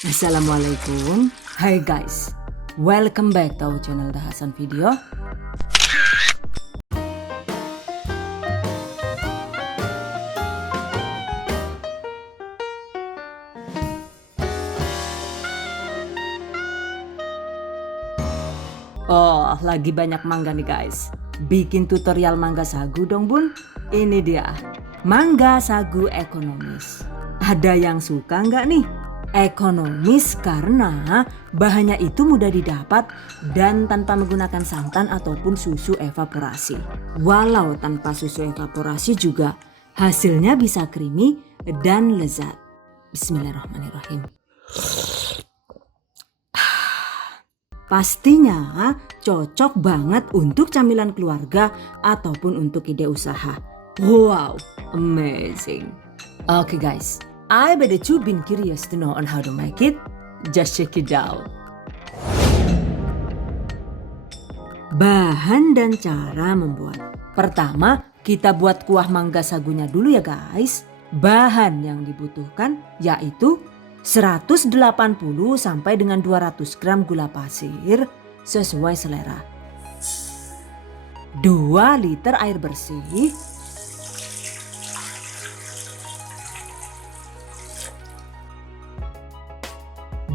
Assalamualaikum. Hai guys, welcome back to our channel The Hasan Video. Oh, lagi banyak mangga nih guys. Bikin tutorial mangga sagu dong bun. Ini dia, mangga sagu ekonomis. Ada yang suka nggak nih? Ekonomis karena bahannya itu mudah didapat dan tanpa menggunakan santan ataupun susu evaporasi. Walau tanpa susu evaporasi juga hasilnya bisa creamy dan lezat. Bismillahirrahmanirrahim. Pastinya cocok banget untuk camilan keluarga ataupun untuk ide usaha. Wow, amazing. Okay guys, I bet that you've been curious to know on how to make it. Just check it out. Bahan dan cara membuat. Pertama, kita buat kuah mangga sagunya dulu ya guys. Bahan yang dibutuhkan yaitu 180 sampai dengan 200 gram gula pasir sesuai selera. 2 liter air bersih.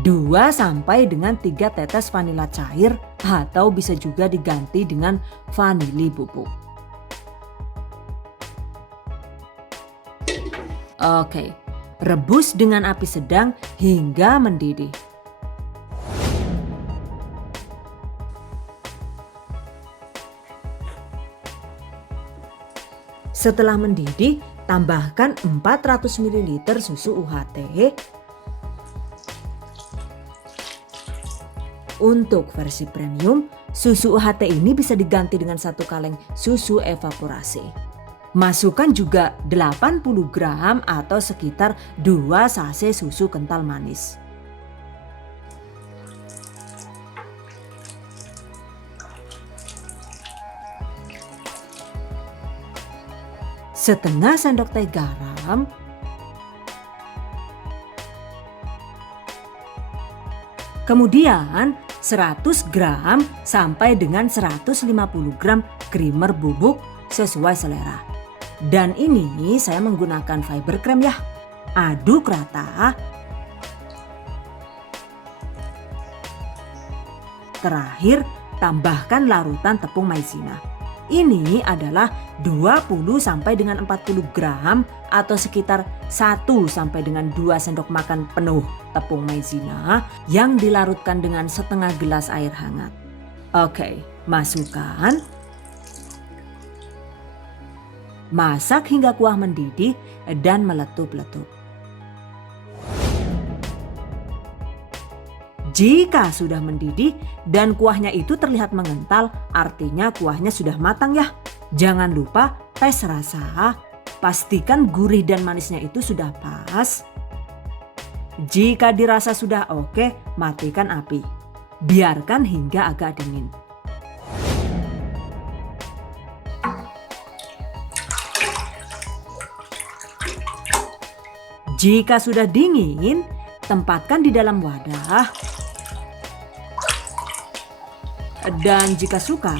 2 sampai dengan 3 tetes vanila cair atau bisa juga diganti dengan vanili bubuk. Oke, rebus dengan api sedang hingga mendidih. Setelah mendidih, tambahkan 400 ml susu UHT. Untuk versi premium, susu UHT ini bisa diganti dengan 1 kaleng susu evaporasi. Masukkan juga 80 gram atau sekitar 2 sachet susu kental manis. Setengah sendok teh garam. Kemudian 100 gram sampai dengan 150 gram creamer bubuk sesuai selera. Dan ini saya menggunakan fiber cream ya. Aduk rata. Terakhir, tambahkan larutan tepung maizena. Ini adalah 20 sampai dengan 40 gram atau sekitar 1 sampai dengan 2 sendok makan penuh tepung maizena yang dilarutkan dengan setengah gelas air hangat. Oke, masukkan. Masak hingga kuah mendidih dan meletup-letup. Jika sudah mendidih dan kuahnya itu terlihat mengental, artinya kuahnya sudah matang ya. Jangan lupa tes rasa, pastikan gurih dan manisnya itu sudah pas. Jika dirasa sudah oke, matikan api. Biarkan hingga agak dingin. Jika sudah dingin, tempatkan di dalam wadah. Dan jika suka,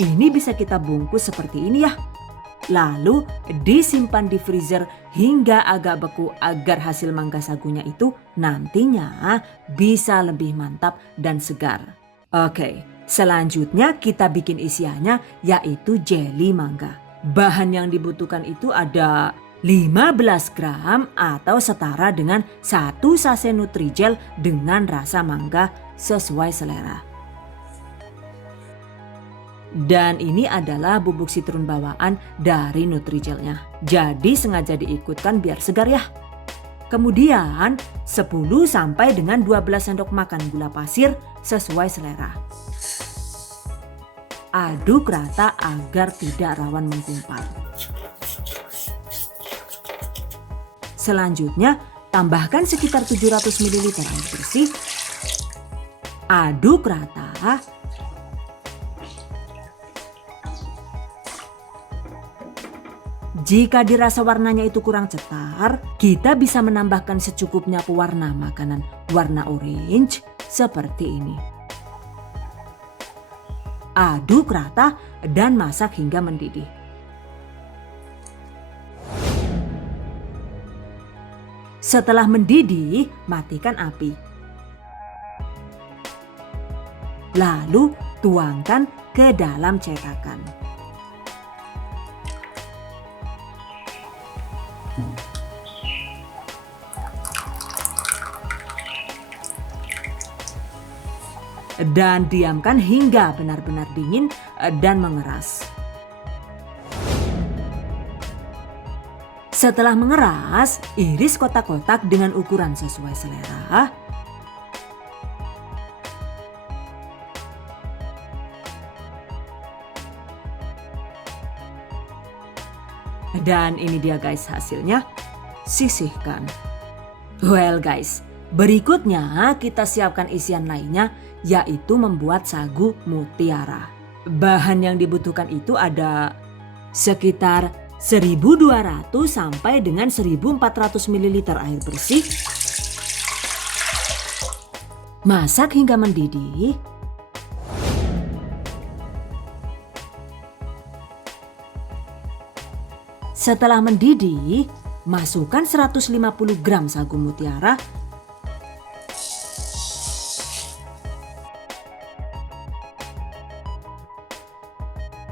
ini bisa kita bungkus seperti ini ya. Lalu disimpan di freezer hingga agak beku agar hasil mangga sagunya itu nantinya bisa lebih mantap dan segar. Oke, selanjutnya kita bikin isiannya yaitu jelly mangga. Bahan yang dibutuhkan itu ada 15 gram atau setara dengan 1 sachet Nutrijel dengan rasa mangga sesuai selera. Dan ini adalah bubuk sitrun bawaan dari Nutrijelnya. Jadi sengaja diikutkan biar segar ya. Kemudian 10 sampai dengan 12 sendok makan gula pasir sesuai selera. Aduk rata agar tidak rawan menggumpal. Selanjutnya tambahkan sekitar 700 ml air bersih. Aduk rata. Jika dirasa warnanya itu kurang cetar, kita bisa menambahkan secukupnya pewarna makanan warna orange seperti ini. Aduk rata dan masak hingga mendidih. Setelah mendidih, matikan api. Lalu tuangkan ke dalam cetakan. Dan diamkan hingga benar-benar dingin dan mengeras. Setelah mengeras, iris kotak-kotak dengan ukuran sesuai selera. Dan ini dia guys hasilnya. Sisihkan. Well guys, berikutnya kita siapkan isian lainnya, yaitu membuat sagu mutiara. Bahan yang dibutuhkan itu ada sekitar 1200 sampai dengan 1400 ml air bersih. Masak hingga mendidih. Setelah mendidih, masukkan 150 gram sagu mutiara.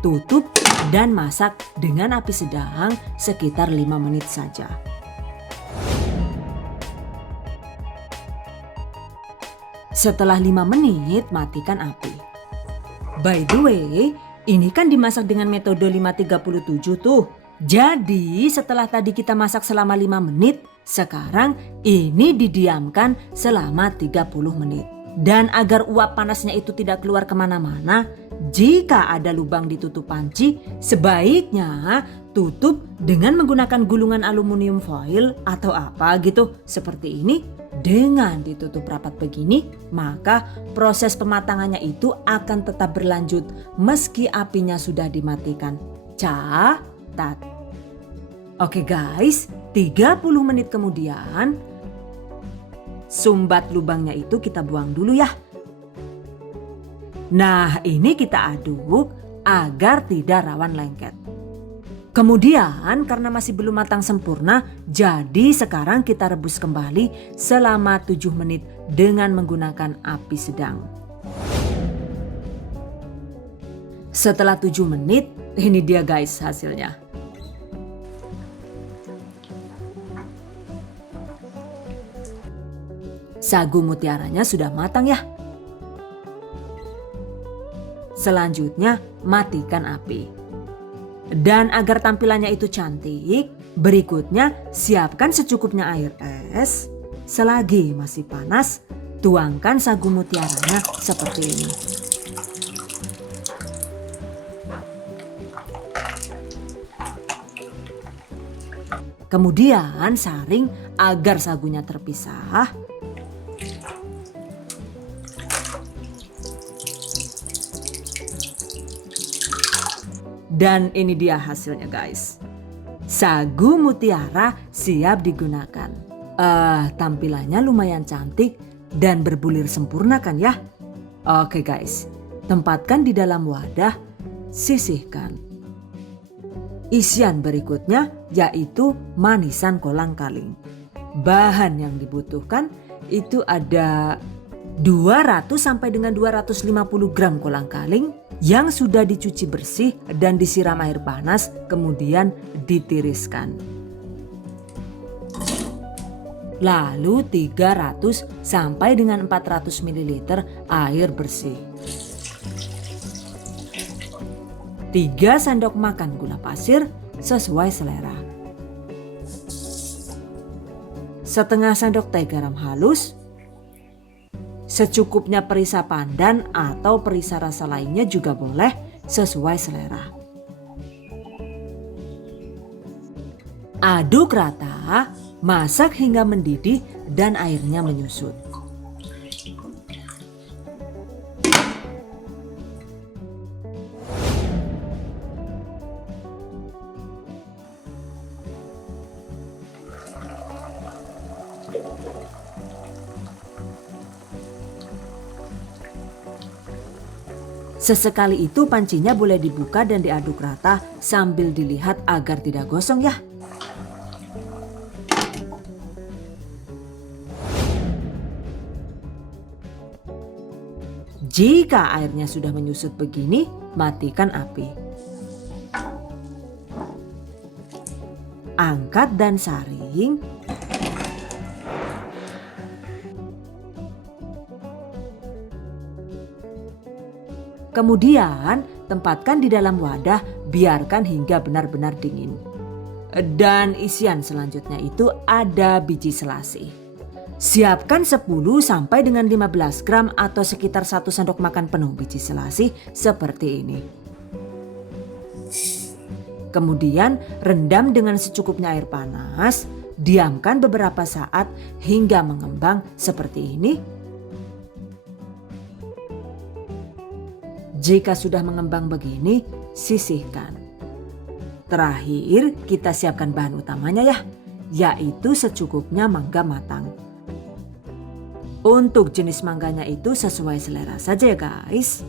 Tutup dan masak dengan api sedang sekitar 5 menit saja. Setelah 5 menit, matikan api. By the way, ini kan dimasak dengan metode 537 tuh. Jadi setelah tadi kita masak selama 5 menit, sekarang ini didiamkan selama 30 menit. Dan agar uap panasnya itu tidak keluar kemana-mana, jika ada lubang di tutup panci, sebaiknya tutup dengan menggunakan gulungan aluminium foil atau apa gitu seperti ini. Dengan ditutup rapat begini, maka proses pematangannya itu akan tetap berlanjut meski apinya sudah dimatikan. Catat. Oke guys, 30 menit kemudian sumbat lubangnya itu kita buang dulu ya. Nah, ini kita aduk agar tidak rawan lengket. Kemudian karena masih belum matang sempurna, jadi sekarang kita rebus kembali selama 7 menit dengan menggunakan api sedang. Setelah 7 menit, ini dia guys hasilnya. Sagu mutiaranya sudah matang ya. Selanjutnya matikan api. Dan agar tampilannya itu cantik, berikutnya siapkan secukupnya air es. Selagi masih panas, tuangkan sagu mutiaranya seperti ini. Kemudian saring agar sagunya terpisah. Dan ini dia hasilnya guys. Sagu mutiara siap digunakan. Tampilannya lumayan cantik dan berbulir sempurna kan ya? Oke guys, tempatkan di dalam wadah, sisihkan. Isian berikutnya yaitu manisan kolang-kaling. Bahan yang dibutuhkan itu ada 200 sampai dengan 250 gram kolang-kaling yang sudah dicuci bersih dan disiram air panas, kemudian ditiriskan. Lalu 300 sampai dengan 400 ml air bersih. 3 sendok makan gula pasir sesuai selera. Setengah sendok teh garam halus. Secukupnya perisa pandan atau perisa rasa lainnya juga boleh sesuai selera. Aduk rata, masak hingga mendidih dan airnya menyusut. Sesekali itu pancinya boleh dibuka dan diaduk rata sambil dilihat agar tidak gosong ya. Jika airnya sudah menyusut begini, matikan api. Angkat dan saring. Kemudian tempatkan di dalam wadah, biarkan hingga benar-benar dingin. Dan isian selanjutnya itu ada biji selasih. Siapkan 10 sampai dengan 15 gram atau sekitar 1 sendok makan penuh biji selasih seperti ini. Kemudian rendam dengan secukupnya air panas, diamkan beberapa saat hingga mengembang seperti ini. Jika sudah mengembang begini, sisihkan. Terakhir, kita siapkan bahan utamanya ya, yaitu secukupnya mangga matang. Untuk jenis mangganya itu sesuai selera saja ya guys.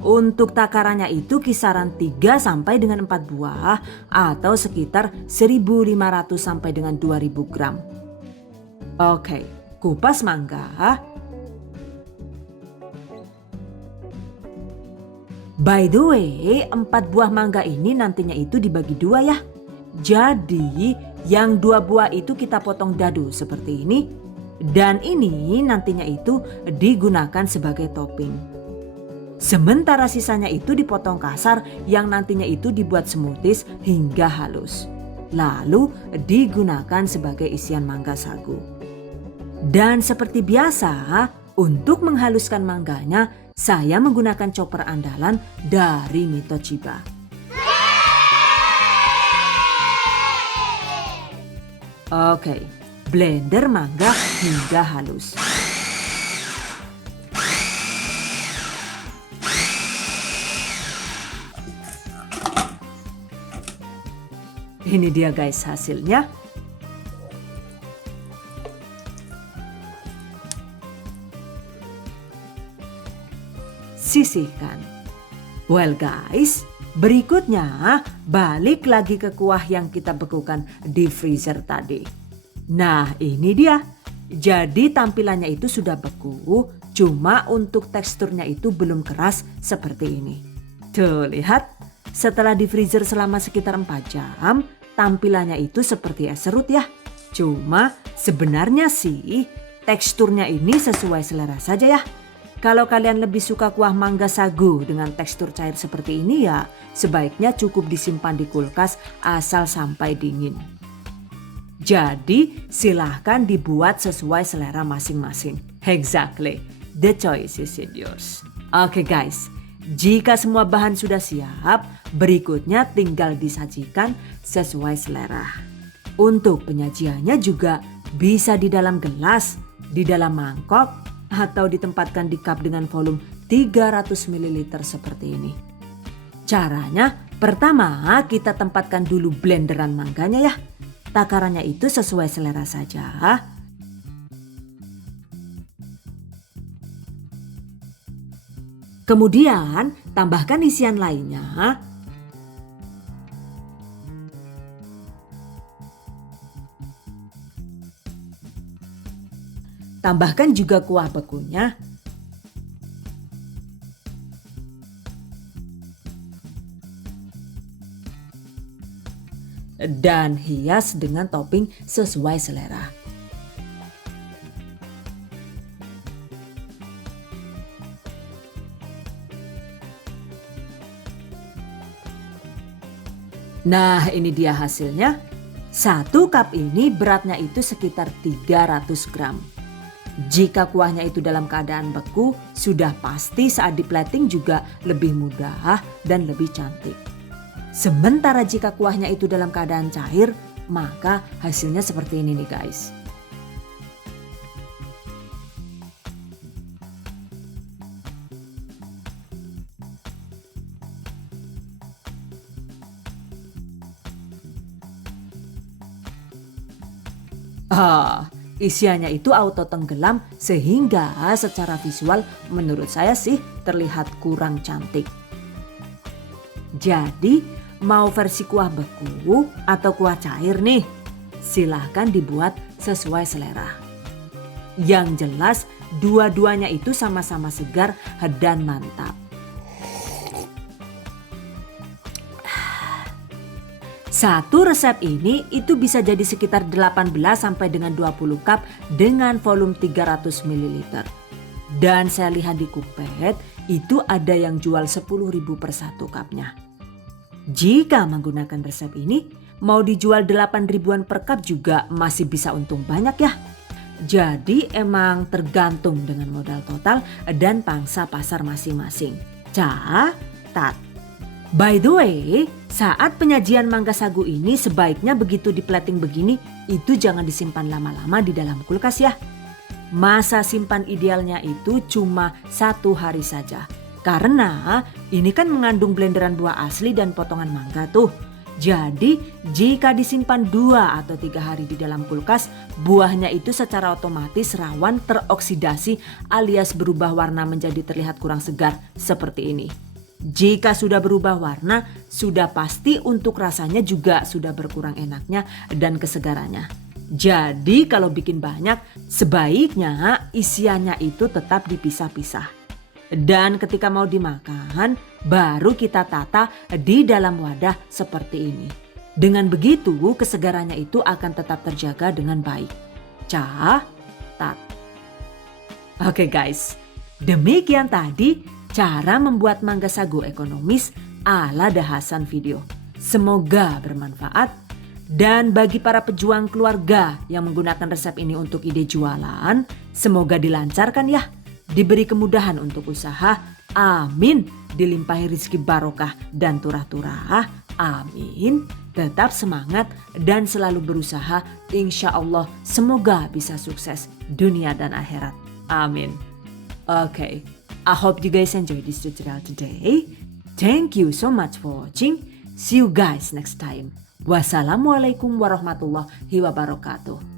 Untuk takarannya itu kisaran 3 sampai dengan 4 buah atau sekitar 1.500 sampai dengan 2.000 gram. Oke, kupas mangga. By the way, 4 buah mangga ini nantinya itu dibagi 2 ya. Jadi yang 2 buah itu kita potong dadu seperti ini. Dan ini nantinya itu digunakan sebagai topping. Sementara sisanya itu dipotong kasar yang nantinya itu dibuat smoothies hingga halus. Lalu digunakan sebagai isian mangga sagu. Dan seperti biasa, untuk menghaluskan mangganya, saya menggunakan chopper andalan dari Mitochiba. Oke, blender mangga hingga halus. Ini dia guys hasilnya. Sisihkan. Well guys, berikutnya balik lagi ke kuah yang kita bekukan di freezer tadi. Nah ini dia. Jadi tampilannya itu sudah beku, cuma untuk teksturnya itu belum keras seperti ini. Tuh lihat, setelah di freezer selama sekitar 4 jam, tampilannya itu seperti es serut ya. Cuma sebenarnya sih teksturnya ini sesuai selera saja ya. Kalau kalian lebih suka kuah mangga sagu dengan tekstur cair seperti ini ya, sebaiknya cukup disimpan di kulkas asal sampai dingin. Jadi silahkan dibuat sesuai selera masing-masing. Exactly, the choice is yours. Oke guys, jika semua bahan sudah siap, berikutnya tinggal disajikan sesuai selera. Untuk penyajiannya juga bisa di dalam gelas, di dalam mangkok, atau ditempatkan di cup dengan volume 300 ml seperti ini. Caranya, pertama kita tempatkan dulu blenderan mangganya ya. Takarannya itu sesuai selera saja. Kemudian tambahkan isian lainnya. Tambahkan juga kuah bekunya. Dan hias dengan topping sesuai selera. Nah ini dia hasilnya. 1 cup ini beratnya itu sekitar 300 gram. Jika kuahnya itu dalam keadaan beku, sudah pasti saat di-plating juga lebih mudah dan lebih cantik. Sementara jika kuahnya itu dalam keadaan cair, maka hasilnya seperti ini nih guys. Isiannya itu auto tenggelam sehingga secara visual menurut saya sih terlihat kurang cantik. Jadi mau versi kuah beku atau kuah cair nih? Silahkan dibuat sesuai selera. Yang jelas dua-duanya itu sama-sama segar dan mantap. Satu resep ini itu bisa jadi sekitar 18 sampai dengan 20 cup dengan volume 300 ml. Dan saya lihat di Cookpad itu ada yang jual 10.000 per 1 cupnya. Jika menggunakan resep ini mau dijual 8 ribuan per cup juga masih bisa untung banyak ya. Jadi emang tergantung dengan modal total dan pangsa pasar masing-masing. Catat. By the way, saat penyajian mangga sagu ini sebaiknya begitu di-plating begini itu jangan disimpan lama-lama di dalam kulkas ya. Masa simpan idealnya itu cuma 1 hari saja. Karena ini kan mengandung blenderan buah asli dan potongan mangga tuh. Jadi jika disimpan 2 atau 3 hari di dalam kulkas, buahnya itu secara otomatis rawan teroksidasi alias berubah warna menjadi terlihat kurang segar seperti ini. Jika sudah berubah warna, sudah pasti untuk rasanya juga sudah berkurang enaknya dan kesegarannya. Jadi kalau bikin banyak, sebaiknya isiannya itu tetap dipisah-pisah. Dan ketika mau dimakan, baru kita tata di dalam wadah seperti ini. Dengan begitu, kesegarannya itu akan tetap terjaga dengan baik. Catat. Oke guys, demikian tadi cara membuat mangga sagu ekonomis ala Dahasan Video. Semoga bermanfaat dan bagi para pejuang keluarga yang menggunakan resep ini untuk ide jualan, semoga dilancarkan ya. Diberi kemudahan untuk usaha, amin. Dilimpahi rezeki barokah dan turah-turah, amin. Tetap semangat dan selalu berusaha, insya Allah semoga bisa sukses dunia dan akhirat, amin. Okay. I hope you guys enjoyed this tutorial today. Thank you so much for watching. See you guys next time. Wassalamualaikum warahmatullahi wabarakatuh.